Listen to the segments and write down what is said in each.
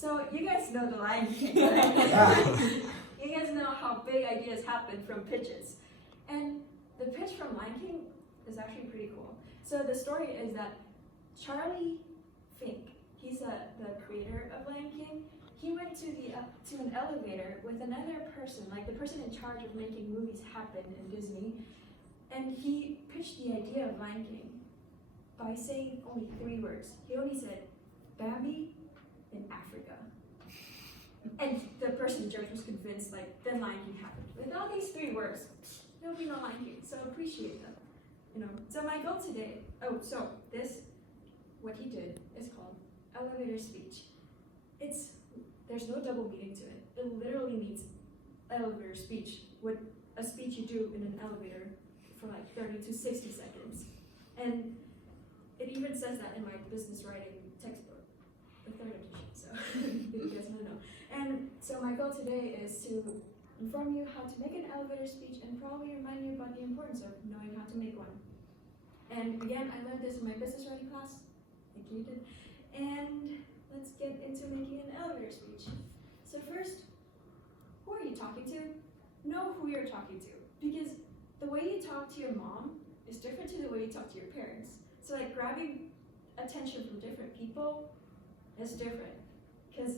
So you guys know the Lion King, right? You guys know how big ideas happen from pitches. And the pitch from Lion King is actually pretty cool. So the story is that Charlie Fink, he's the creator of Lion King, he went to an elevator with another person, like the person in charge of making movies happen in Disney, and he pitched the idea of Lion King by saying only 3 words. He only said, Bambi in Africa. And the person in charge was convinced, like, then Lion King happened. With all these 3 words, there'll be no Lion King, so appreciate them. So my goal today, what he did is called elevator speech. There's no double meaning to it. It literally means elevator speech, what a speech you do in an elevator for like 30 to 60 seconds. And it even says that in my business writing textbook, the 3rd edition, so you guys want to know. And so my goal today is to inform you how to make an elevator speech and probably remind you about the importance of knowing how to make one. And again, I learned this in my business writing class, like you did. And let's get into making an elevator speech. So first, who are you talking to? Know who you're talking to, because the way you talk to your mom is different to the way you talk to your parents. So like grabbing attention from different people is different, because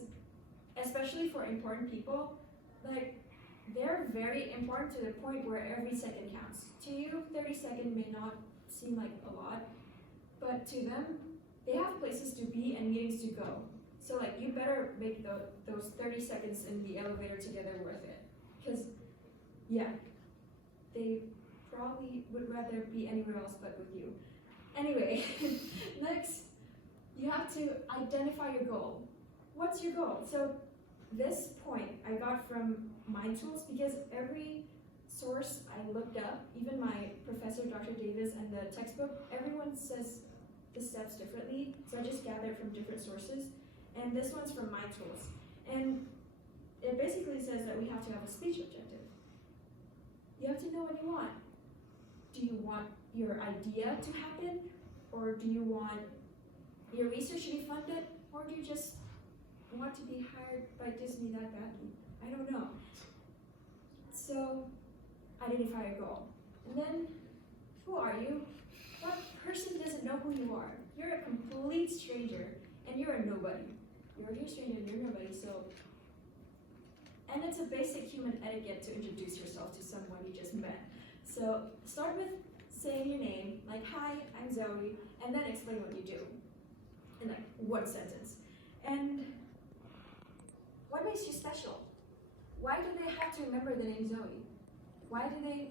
especially for important people, like they're very important to the point where every second counts. To you, 30 seconds may not seem like a lot, but to them, they have places to be and meetings to go. So like you better make those 30 seconds in the elevator together worth it. Because yeah, they probably would rather be anywhere else but with you. Anyway, next, you have to identify your goal. What's your goal? So this point I got from Mind Tools, because every source I looked up, even my professor, Dr. Davis, and the textbook, everyone says the steps differently, so I just gathered from different sources. And this one's from Mind Tools. And it basically says that we have to have a speech objective. You have to know what you want. Do you want your idea to happen? Or do you want your research to be funded? Or do you just want to be hired by Disney that badly? I don't know. So identify a goal. And then, who are you? What person doesn't know who you are? You're a complete stranger, and you're a nobody. You're a stranger and you're nobody, and it's a basic human etiquette to introduce yourself to someone you just met. So start with saying your name, like, hi, I'm Zoe, and then explain what you do in like 1 sentence. And what makes you special? Why do they have to remember the name Zoe? Why do they,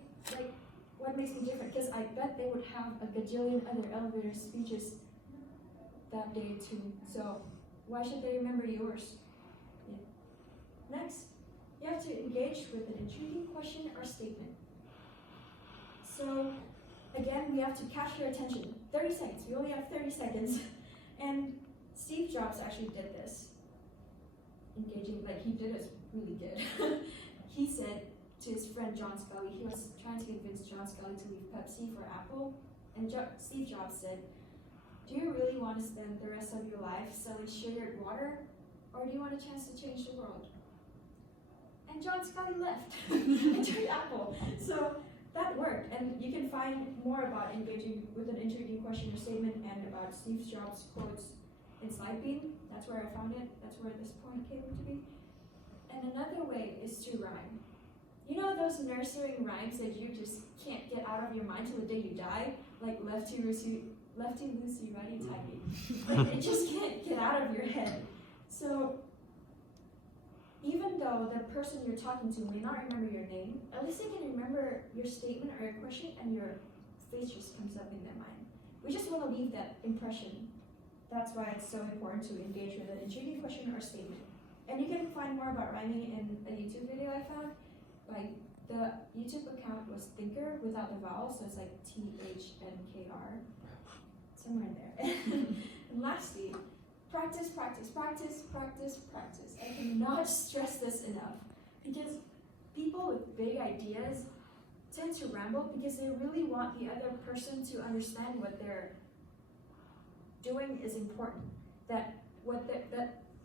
what makes me different? Because I bet they would have a gajillion other elevator speeches that day too. So why should they remember yours? Yeah. Next, you have to engage with an intriguing question or statement. So again, we have to catch your attention. 30 seconds, we only have 30 seconds. And Steve Jobs actually did this. Engaging, he did it really good. He said to his friend John Scully, he was trying to convince John Scully to leave Pepsi for Apple. And Steve Jobs said, do you really want to spend the rest of your life selling sugared water? Or do you want a chance to change the world? And John Scully left and tried Apple. So that worked. And you can find more about engaging with an intriguing question or statement and about Steve Jobs' quotes in Slidebean. That's where I found it. That's where this point came to be. And another way is to rhyme. You know those nursery rhymes that you just can't get out of your mind till the day you die? Like Lefty Lucy, Righty Tighty. It just can't get out of your head. So even though the person you're talking to may not remember your name, at least they can remember your statement or your question, and your face just comes up in their mind. We just want to leave that impression. That's why it's so important to engage with an intriguing question or statement. And you can find more about rhyming in a YouTube video I found. The YouTube account was Thinker without the vowel, so it's like THNKR, somewhere in there. And lastly, practice, practice, practice, practice, practice. I cannot stress this enough, because people with big ideas tend to ramble because they really want the other person to understand what they're doing is important. That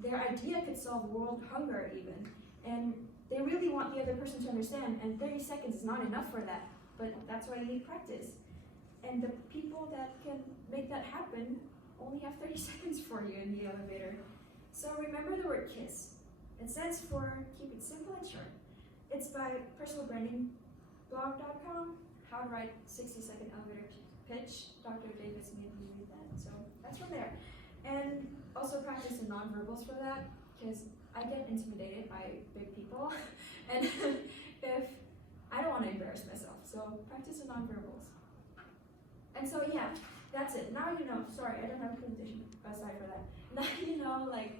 their idea could solve world hunger even. And they really want the other person to understand, and 30 seconds is not enough for that, but that's why you need practice. And the people that can make that happen only have 30 seconds for you in the elevator. So remember the word KISS. It stands for Keep It Simple and Short. It's by personalbrandingblog.com, How to Write 60-Second Elevator Pitch. Dr. Davis made me read that, so that's from there. And also practice the nonverbals for that, because I get intimidated by big people, and if I don't want to embarrass myself, so practice the nonverbals. And so yeah, that's it. Now you know. Sorry, I don't have a presentation aside for that. Now you know like